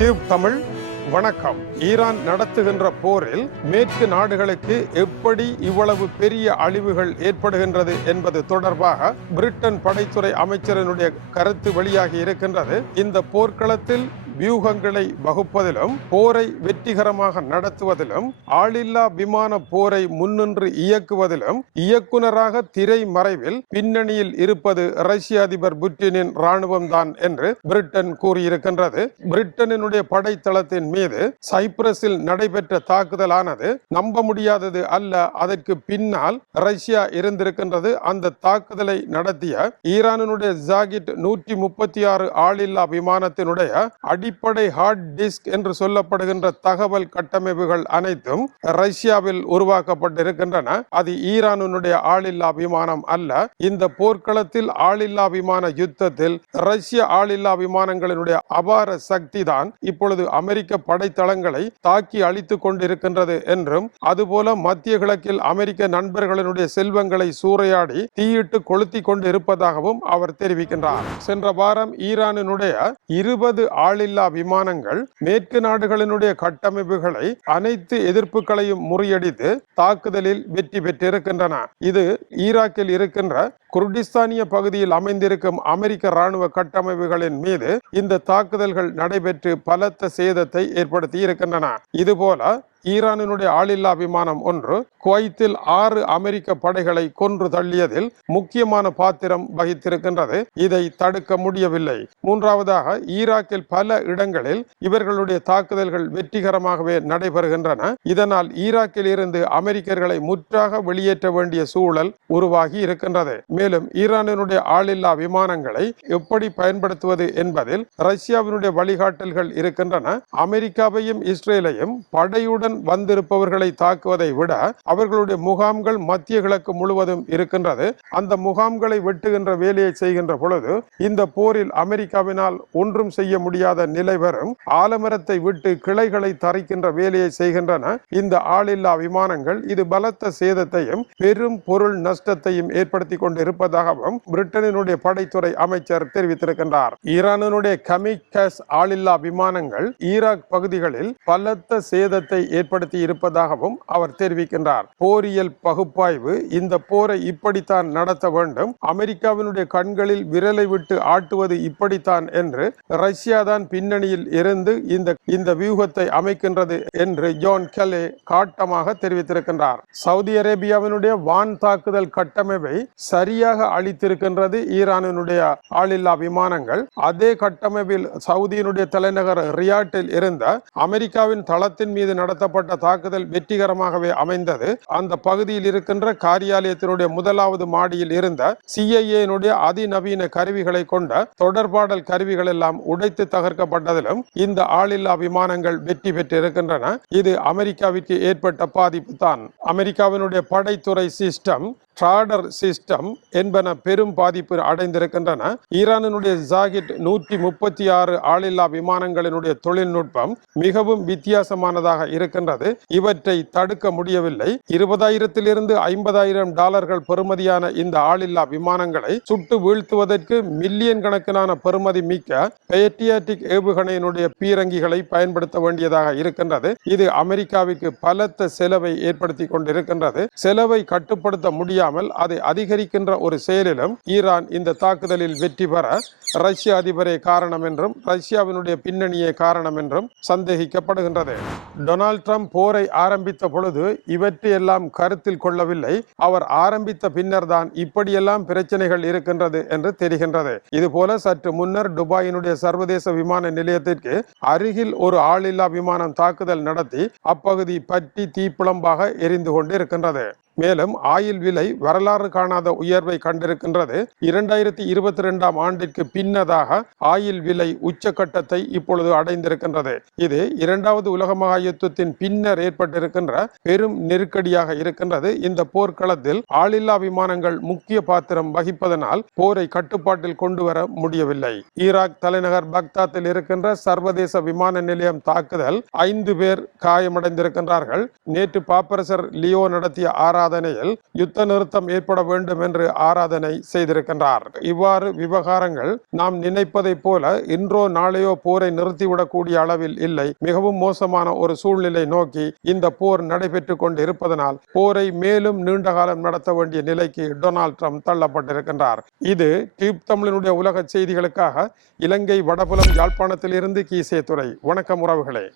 Tube Tamil வணக்கம். Iran நடத்துகின்ற போரில் மேற்கு நாடுகளுக்கு எப்படி இவ்வளவு பெரிய அழிவுகள் ஏற்படுகின்றது என்பது தொடர்பாக பிரிட்டன் படைத்துறை அமைச்சரினுடைய கருத்து வெளியாகி இருக்கின்றது. இந்த போர்க்களத்தில் வியூகங்களை வகுப்பதிலும் போரை வெற்றிகரமாக நடத்துவதிலும் ஆளில்லா விமான போரை முன்னின்று இயக்குவதிலும் இயக்குனராக திரை மறைவில் பின்னணியில் இருப்பது ரஷ்ய அதிபர் புட்டினின் ராணுவம் தான் என்று பிரிட்டன் கூறியிருக்கின்றது. பிரிட்டனினுடைய படைத்தளத்தின் மீது சைப்ரஸில் நடைபெற்ற தாக்குதலானது நம்ப முடியாதது அல்ல. அதற்கு பின்னால் ரஷ்யா இருந்திருக்கின்றது. அந்த தாக்குதலை நடத்திய ஈரானினுடைய ஜாகிட் 136 ஆளில்லா விமானத்தினுடைய அடிப்படை ஹார்ட் டிஸ்க் என்று சொல்லப்படுகின்ற தகவல் கட்டமைப்புகள் அனைத்தும் ரஷ்யாவில் உருவாக்கப்பட்டிருக்கின்றன. அது ஈரானுடைய ஆளில்லா விமானம் அல்ல. இந்த போர்க்களத்தில் ஆளில்லா விமான யுத்தத்தில் ரஷ்ய ஆளில்லா விமானங்களினுடைய அபார சக்தி தான் இப்பொழுது அமெரிக்க படைத்தளங்களை தாக்கி அழித்துக் கொண்டிருக்கின்றது என்றும், அதுபோல மத்திய கிழக்கில் அமெரிக்க நண்பர்களினுடைய செல்வங்களை சூறையாடி தீயிட்டு கொளுத்தி கொண்டு இருப்பதாகவும் அவர் தெரிவிக்கின்றார். சென்ற வாரம் ஈரானினுடைய 20 ஆளில்லா விமானங்கள் மேற்கு நாடுகளினுடைய கட்டமைப்புகளை அனைத்து எதிர்ப்புகளையும் முறியடித்து தாக்குதலில் வெற்றி பெற்றிருக்கின்றன. இது ஈராக்கில் இருக்கின்ற குர்டிஸ்தானிய பகுதியில் அமைந்திருக்கும் அமெரிக்க ராணுவ கட்டமைப்புகளின் மீது இந்த தாக்குதல்கள் நடைபெற்று பலத்த சேதத்தை ஏற்படுத்தி இருக்கின்றன. இதுபோல ஈரானினுடைய ஆளில்லா விமானம் ஒன்று குவைத்தில் 6 அமெரிக்க படைகளை கொன்று தள்ளியதில் முக்கியமான பாத்திரம் வகித்திருக்கின்றது. இதை தடுக்க முடியவில்லை. மூன்றாவதாக ஈராக்கில் பல இடங்களில் இவர்களுடைய தாக்குதல்கள் வெற்றிகரமாகவே நடைபெறுகின்றன. இதனால் ஈராக்கில் இருந்து அமெரிக்கர்களை முற்றாக வெளியேற்ற வேண்டிய சூழல் உருவாகி இருக்கின்றது. மேலும் ஈரானினுடைய ஆளில்லா விமானங்களை எப்படி பயன்படுத்துவது என்பதில் ரஷ்யாவினுடைய வழிகாட்டல்கள் இருக்கின்றன. அமெரிக்காவையும் இஸ்ரேலையும் படையுடன் வந்திருப்பவர்களை தாக்குவதை விட அவர்களுடைய முகாம்கள் மத்திய கிழக்கு முழுவதும் இருக்கின்றது. அந்த முகாம்களை வெட்டுகின்ற வேலையை செய்கின்ற பொழுது இந்த போரில் அமெரிக்காவினால் ஒன்றும் செய்ய முடியாத நிலை வரும். ஆலமரத்தை விட்டு கிளைகளை தரிக்கின்ற வேலையை செய்கின்றன இந்த ஆளில்லா விமானங்கள். இது பலத்த சேதத்தையும் பெரும் பொருள் நஷ்டத்தையும் ஏற்படுத்தி கொண்டு இருப்பதாகவும் பிரிட்டனினுடைய படைத்துறை அமைச்சர் தெரிவித்திருக்கின்றார். ஈரானினுடைய கமிகஸ் ஆளில்லா விமானங்கள் ஈராக் பகுதிகளில் பலத்த சேதத்தை ஏற்படுத்தி இருப்பதாகவும் அவர் தெரிவிக்கின்றார். போரியல் பகுப்பாய்வு இந்த போரை இப்படித்தான் நடத்த வேண்டும், அமெரிக்காவினுடைய கண்களில் விரலை விட்டு ஆட்டுவது இப்படித்தான் என்று ரஷ்யா தான் பின்னணியில் இருந்து இந்த வியூகத்தை அமைக்கின்றது என்று ஜான் கெலே காட்டமாக தெரிவித்திருக்கின்றார். சவுதி அரேபியாவினுடைய வான் தாக்குதல் கட்டமைப்பை சரியாக அளித்திருக்கின்றது ஈரானினுடைய ஆளில்லா விமானங்கள். அதே கட்டமைப்பில் சவுதியினுடைய தலைநகர் ரியாட்டில் இருந்த அமெரிக்காவின் தளத்தின் மீது நடத்தப்பட்ட தாக்குதல் வெற்றிகரமாகவே அமைந்தது. அந்த பகுதியில் இருக்கின்ற காரியாலயத்தினுடைய முதலாவது மாடியில் இருந்த CIA அதிநவீன கருவிகளை கொண்ட தொடர்பாடல் கருவிகள் எல்லாம் உடைத்து தகர்க்கப்பட்டதிலும் இந்த ஆளில்லா விமானங்கள் வெற்றி பெற்றிருக்கின்றன. இது அமெரிக்காவிற்கு ஏற்பட்ட பாதிப்பு தான். அமெரிக்காவினுடைய படைத்துறை சிஸ்டம், ட்ராடர் சிஸ்டம் என்பன பெரும் பாதிப்பு அடைந்திருக்கின்றன. ஈரானினுடைய ஜாகிட் 136 ஆளில்லா விமானங்களினுடைய தொழில்நுட்பம் மிகவும் வித்தியாசமானதாக இருக்கின்றது. இவற்றை தடுக்க முடியவில்லை. 20,000 to 50,000 பெறுமதியான இந்த ஆளில்லா விமானங்களை சுட்டு வீழ்த்துவதற்கு மில்லியன் கணக்கிலான பெறுமதி மிக்க பேட்ரியாட்டிக் ஏவுகணையினுடைய பீரங்கிகளை பயன்படுத்த வேண்டியதாக இருக்கின்றது. இது அமெரிக்காவிற்கு பலத்த செலவை ஏற்படுத்தி கொண்டிருக்கின்றது. செலவை கட்டுப்படுத்த முடியாது. அதை அதிகரிக்கின்ற ஒரு செயலிலும் ஈரான் இந்த தாக்குதலில் வெற்றி பெற ரஷ்ய அதிபரே காரணம் என்றும் ரஷ்யாவினுடைய பின்னணியே காரணம் என்றும் சந்தேகிக்கப்படுகின்றது. டொனால்ட் ட்ரம்ப் போரை ஆரம்பித்த பொழுது இவற்றையெல்லாம் கருத்தில் கொள்ளவில்லை. அவர் ஆரம்பித்த பின்னர் தான் இப்படியெல்லாம் பிரச்சனைகள் இருக்கின்றது என்று தெரிகின்றது. இதுபோல சற்று முன்னர் துபாயினுடைய சர்வதேச விமான நிலையத்திற்கு அருகில் ஒரு ஆளில்லா விமானம் தாக்குதல் நடத்தி அப்பகுதி பற்றி தீப்பிழம்பாக எரிந்து கொண்டு இருக்கின்றது. மேலும் ஆயில் விலை வரலாறு காணாத உயர்வை கண்டிருக்கின்றது. 2022 ஆண்டிற்கு பின்னதாக ஆயில் விலை உச்சக்கட்டத்தை இப்பொழுது அடைந்திருக்கின்றது. இது 2வது உலக மகா யுத்தத்தின் பின்னர் ஏற்பட்டிருக்கின்ற பெரும் நெருக்கடியாக இருக்கின்றது. இந்த போர்க்களத்தில் ஆளில்லா விமானங்கள் முக்கிய பாத்திரம் வகிப்பதனால் போரை கட்டுப்பாட்டில் கொண்டு வர முடியவில்லை. ஈராக் தலைநகர் பக்தாத்தில் இருக்கின்ற சர்வதேச விமான நிலையம் தாக்குதல் 5 பேர் காயமடைந்திருக்கின்றார்கள். நேற்று பாப்பரசர் லியோ நடத்திய 6வது ஆராதனையில் யுத்த நிறுத்தம் ஏற்பட வேண்டும் என்று ஆராதனை செய்திருக்கின்றார். இவ்வாறு விவகாரங்கள் நாம் நினைப்பதைப் போல இன்றோ நாளையோ போரை நிறுத்திவிடக்கூடிய அளவில் இல்லை. மிகவும் மோசமான ஒரு சூழ்நிலை நோக்கி இந்த போர் நடைபெற்றுக் கொண்டு இருப்பதனால் போரை மேலும் நீண்ட காலம் நடத்த வேண்டிய நிலைக்கு டொனால்ட் ட்ரம்ப் தள்ளப்பட்டிருக்கின்றார். இது டியூப் தமிழனுடைய உலக செய்திகளுக்காக இலங்கை வடபுலம் யாழ்ப்பாணத்தில் இருந்து கீசே துறை. வணக்கம் உறவுகளே.